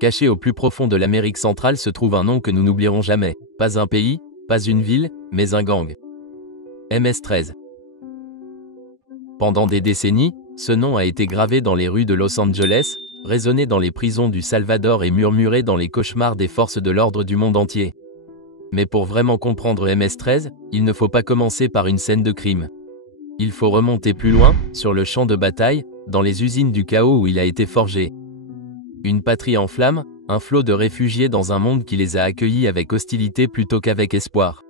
Caché au plus profond de l'Amérique centrale se trouve un nom que nous n'oublierons jamais. Pas un pays, pas une ville, mais un gang. MS-13. Pendant des décennies, ce nom a été gravé dans les rues de Los Angeles, résonné dans les prisons du Salvador et murmuré dans les cauchemars des forces de l'ordre du monde entier. Mais pour vraiment comprendre MS-13, il ne faut pas commencer par une scène de crime. Il faut remonter plus loin, sur le champ de bataille, dans les usines du chaos où il a été forgé. Une patrie en flammes, un flot de réfugiés dans un monde qui les a accueillis avec hostilité plutôt qu'avec espoir.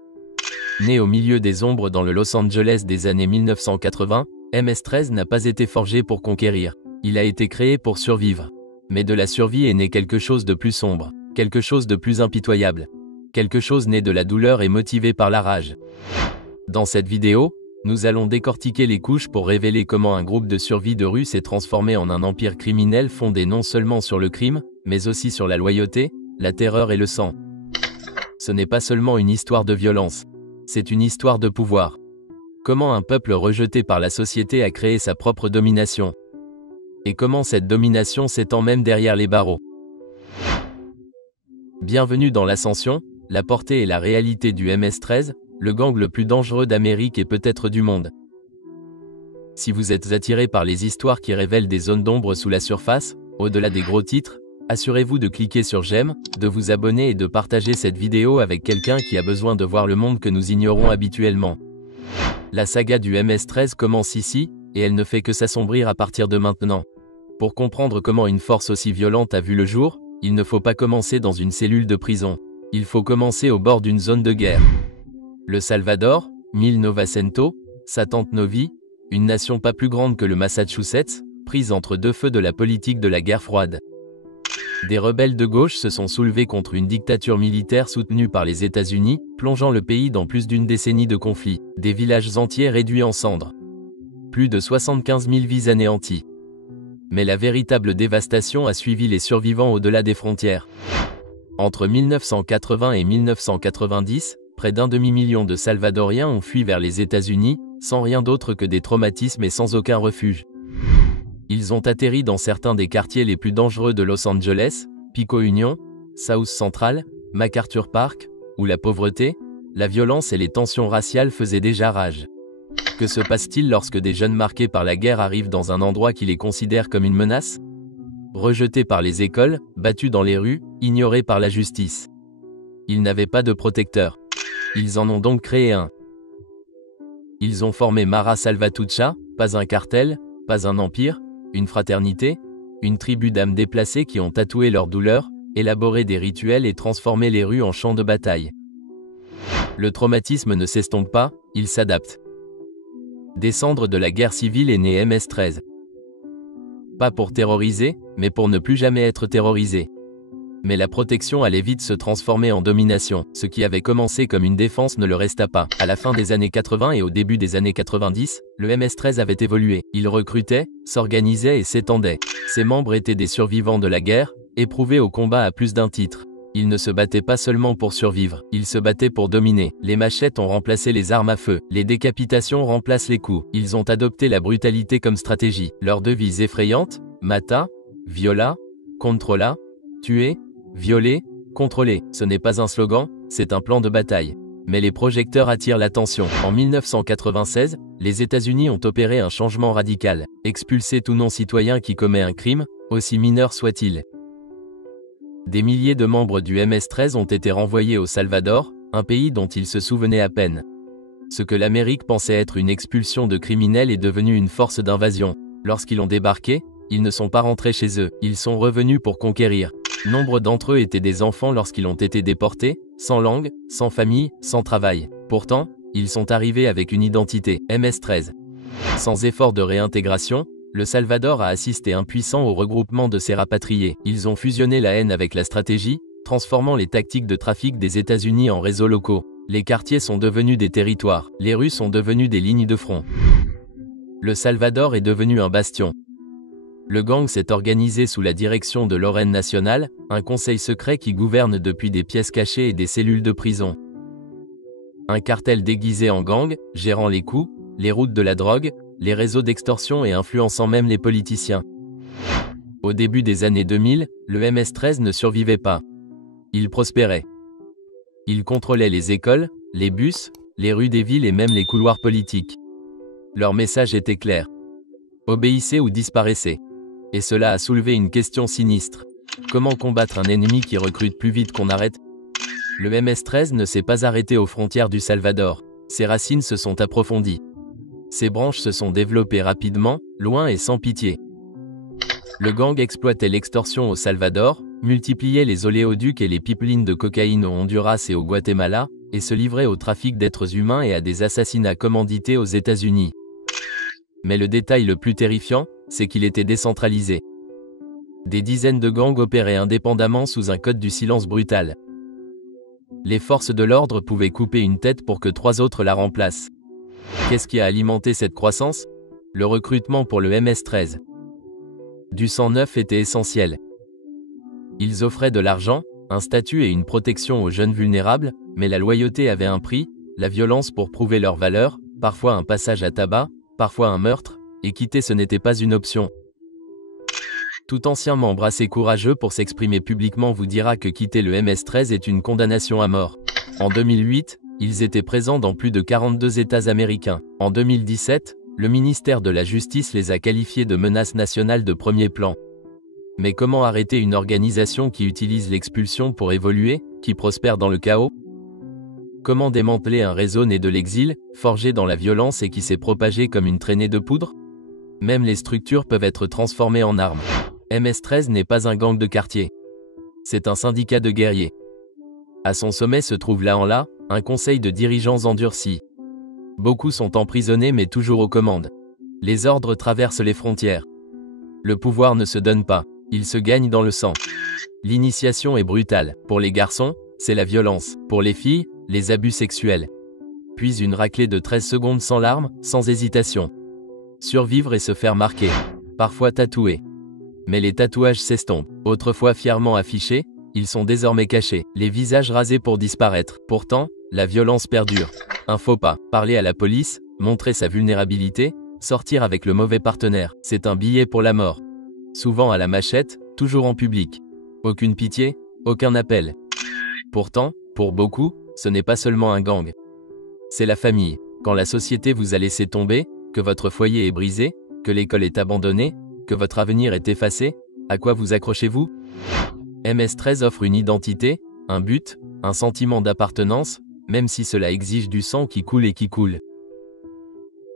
Né au milieu des ombres dans le Los Angeles des années 1980, MS-13 n'a pas été forgé pour conquérir. Il a été créé pour survivre. Mais de la survie est né quelque chose de plus sombre, quelque chose de plus impitoyable. Quelque chose né de la douleur et motivé par la rage. Dans cette vidéo, nous allons décortiquer les couches pour révéler comment un groupe de survie de rue s'est transformé en un empire criminel fondé non seulement sur le crime, mais aussi sur la loyauté, la terreur et le sang. Ce n'est pas seulement une histoire de violence, c'est une histoire de pouvoir. Comment un peuple rejeté par la société a créé sa propre domination. Et comment cette domination s'étend même derrière les barreaux. Bienvenue dans l'ascension, la portée et la réalité du MS-13, le gang le plus dangereux d'Amérique et peut-être du monde. Si vous êtes attiré par les histoires qui révèlent des zones d'ombre sous la surface, au-delà des gros titres, assurez-vous de cliquer sur j'aime, de vous abonner et de partager cette vidéo avec quelqu'un qui a besoin de voir le monde que nous ignorons habituellement. La saga du MS-13 commence ici, et elle ne fait que s'assombrir à partir de maintenant. Pour comprendre comment une force aussi violente a vu le jour, il ne faut pas commencer dans une cellule de prison. Il faut commencer au bord d'une zone de guerre. Le Salvador, 1900, sa tante Novi, une nation pas plus grande que le Massachusetts, prise entre deux feux de la politique de la guerre froide. Des rebelles de gauche se sont soulevés contre une dictature militaire soutenue par les États-Unis, plongeant le pays dans plus d'une décennie de conflits, des villages entiers réduits en cendres. Plus de 75 000 vies anéanties. Mais la véritable dévastation a suivi les survivants au-delà des frontières. Entre 1980 et 1990, près d'un demi-million de Salvadoriens ont fui vers les États-Unis, sans rien d'autre que des traumatismes et sans aucun refuge. Ils ont atterri dans certains des quartiers les plus dangereux de Los Angeles, Pico Union, South Central, MacArthur Park, où la pauvreté, la violence et les tensions raciales faisaient déjà rage. Que se passe-t-il lorsque des jeunes marqués par la guerre arrivent dans un endroit qui les considère comme une menace? Rejetés par les écoles, battus dans les rues, ignorés par la justice. Ils n'avaient pas de protecteur. Ils en ont donc créé un. Ils ont formé Mara Salvatrucha, pas un cartel, pas un empire, une fraternité, une tribu d'âmes déplacées qui ont tatoué leur douleur, élaboré des rituels et transformé les rues en champs de bataille. Le traumatisme ne s'estompe pas, il s'adapte. Des cendres de la guerre civile est né MS-13. Pas pour terroriser, mais pour ne plus jamais être terrorisé. Mais la protection allait vite se transformer en domination. Ce qui avait commencé comme une défense ne le resta pas. À la fin des années 80 et au début des années 90, le MS-13 avait évolué. Il recrutait, s'organisait et s'étendait. Ses membres étaient des survivants de la guerre, éprouvés au combat à plus d'un titre. Ils ne se battaient pas seulement pour survivre, ils se battaient pour dominer. Les machettes ont remplacé les armes à feu, les décapitations remplacent les coups. Ils ont adopté la brutalité comme stratégie. Leur devise effrayante, mata, viola, controla, tuer, violer, contrôler. Ce n'est pas un slogan, c'est un plan de bataille. Mais les projecteurs attirent l'attention. En 1996, les États-Unis ont opéré un changement radical. Expulser tout non-citoyen qui commet un crime, aussi mineur soit-il. Des milliers de membres du MS-13 ont été renvoyés au Salvador, un pays dont ils se souvenaient à peine. Ce que l'Amérique pensait être une expulsion de criminels est devenu une force d'invasion. Lorsqu'ils ont débarqué, ils ne sont pas rentrés chez eux, ils sont revenus pour conquérir. Nombre d'entre eux étaient des enfants lorsqu'ils ont été déportés, sans langue, sans famille, sans travail. Pourtant, ils sont arrivés avec une identité, MS-13. Sans effort de réintégration, le Salvador a assisté impuissant au regroupement de ces rapatriés. Ils ont fusionné la haine avec la stratégie, transformant les tactiques de trafic des États-Unis en réseaux locaux. Les quartiers sont devenus des territoires, les rues sont devenues des lignes de front. Le Salvador est devenu un bastion. Le gang s'est organisé sous la direction de l'Oren National, un conseil secret qui gouverne depuis des pièces cachées et des cellules de prison. Un cartel déguisé en gang, gérant les coûts, les routes de la drogue, les réseaux d'extorsion et influençant même les politiciens. Au début des années 2000, le MS-13 ne survivait pas. Il prospérait. Il contrôlait les écoles, les bus, les rues des villes et même les couloirs politiques. Leur message était clair. Obéissez ou disparaissez. Et cela a soulevé une question sinistre. Comment combattre un ennemi qui recrute plus vite qu'on arrête? Le MS-13 ne s'est pas arrêté aux frontières du Salvador. Ses racines se sont approfondies. Ses branches se sont développées rapidement, loin et sans pitié. Le gang exploitait l'extorsion au Salvador, multipliait les oléoducs et les pipelines de cocaïne au Honduras et au Guatemala, et se livrait au trafic d'êtres humains et à des assassinats commandités aux États-Unis. Mais le détail le plus terrifiant, c'est qu'il était décentralisé. Des dizaines de gangs opéraient indépendamment sous un code du silence brutal. Les forces de l'ordre pouvaient couper une tête pour que 3 autres la remplacent. Qu'est-ce qui a alimenté cette croissance? Le recrutement pour le MS-13. Du sang neuf était essentiel. Ils offraient de l'argent, un statut et une protection aux jeunes vulnérables, mais la loyauté avait un prix, la violence pour prouver leur valeur, parfois un passage à tabac, parfois un meurtre, et quitter ce n'était pas une option. Tout ancien membre assez courageux pour s'exprimer publiquement vous dira que quitter le MS-13 est une condamnation à mort. En 2008, ils étaient présents dans plus de 42 États américains. En 2017, le ministère de la Justice les a qualifiés de menaces nationales de premier plan. Mais comment arrêter une organisation qui utilise l'expulsion pour évoluer, qui prospère dans le chaos? Comment démanteler un réseau né de l'exil, forgé dans la violence et qui s'est propagé comme une traînée de poudre? Même les structures peuvent être transformées en armes. MS-13 n'est pas un gang de quartier. C'est un syndicat de guerriers. À son sommet se trouve là en là, un conseil de dirigeants endurcis. Beaucoup sont emprisonnés mais toujours aux commandes. Les ordres traversent les frontières. Le pouvoir ne se donne pas, il se gagne dans le sang. L'initiation est brutale. Pour les garçons, c'est la violence. Pour les filles, les abus sexuels. Puis une raclée de 13 secondes sans larmes, sans hésitation. Survivre et se faire marquer. Parfois tatouer. Mais les tatouages s'estompent. Autrefois fièrement affichés, ils sont désormais cachés, les visages rasés pour disparaître. Pourtant, la violence perdure. Un faux pas, parler à la police, montrer sa vulnérabilité, sortir avec le mauvais partenaire, c'est un billet pour la mort. Souvent à la machette, toujours en public. Aucune pitié, aucun appel. Pourtant, pour beaucoup, ce n'est pas seulement un gang. C'est la famille. Quand la société vous a laissé tomber, que votre foyer est brisé, que l'école est abandonnée, que votre avenir est effacé, à quoi vous accrochez-vous? MS-13 offre une identité, un but, un sentiment d'appartenance, même si cela exige du sang qui coule et qui coule.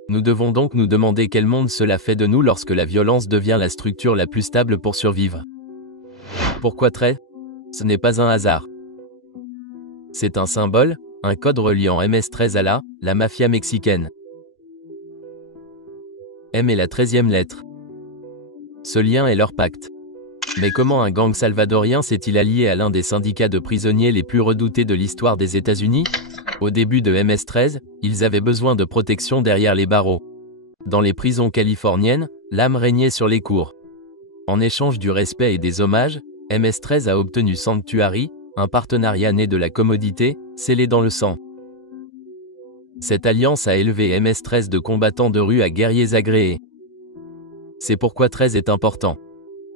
Nous devons donc nous demander quel monde cela fait de nous lorsque la violence devient la structure la plus stable pour survivre. Pourquoi 13? Ce n'est pas un hasard. C'est un symbole, un code reliant MS-13 à la mafia mexicaine. M est la 13e lettre. Ce lien est leur pacte. Mais comment un gang salvadorien s'est-il allié à l'un des syndicats de prisonniers les plus redoutés de l'histoire des États-Unis? Au début de MS-13, ils avaient besoin de protection derrière les barreaux. Dans les prisons californiennes, l'âme régnait sur les cours. En échange du respect et des hommages, MS-13 a obtenu Sanctuary, un partenariat né de la commodité, scellé dans le sang. Cette alliance a élevé MS-13 de combattants de rue à guerriers agréés. C'est pourquoi 13 est important.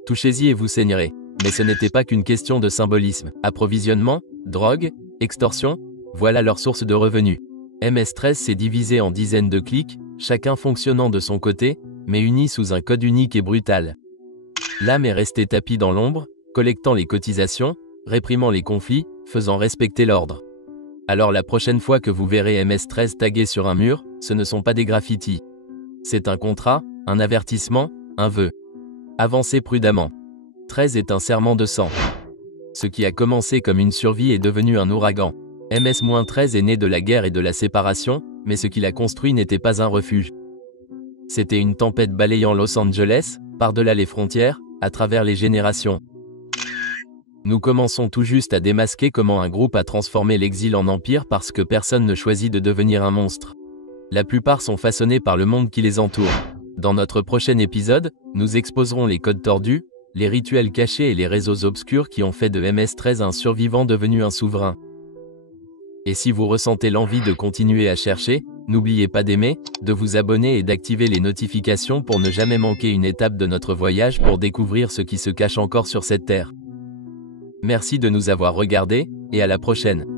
Touchez-y et vous saignerez. Mais ce n'était pas qu'une question de symbolisme. Approvisionnement, drogue, extorsion, voilà leur source de revenus. MS-13 s'est divisé en dizaines de cliques, chacun fonctionnant de son côté, mais unis sous un code unique et brutal. L'âme est restée tapie dans l'ombre, collectant les cotisations, réprimant les conflits, faisant respecter l'ordre. Alors la prochaine fois que vous verrez MS-13 tagué sur un mur, ce ne sont pas des graffitis. C'est un contrat, un avertissement, un vœu. Avancez prudemment. 13 est un serment de sang. Ce qui a commencé comme une survie est devenu un ouragan. MS-13 est né de la guerre et de la séparation, mais ce qu'il a construit n'était pas un refuge. C'était une tempête balayant Los Angeles, par-delà les frontières, à travers les générations. Nous commençons tout juste à démasquer comment un groupe a transformé l'exil en empire parce que personne ne choisit de devenir un monstre. La plupart sont façonnés par le monde qui les entoure. Dans notre prochain épisode, nous exposerons les codes tordus, les rituels cachés et les réseaux obscurs qui ont fait de MS-13 un survivant devenu un souverain. Et si vous ressentez l'envie de continuer à chercher, n'oubliez pas d'aimer, de vous abonner et d'activer les notifications pour ne jamais manquer une étape de notre voyage pour découvrir ce qui se cache encore sur cette terre. Merci de nous avoir regardés, et à la prochaine.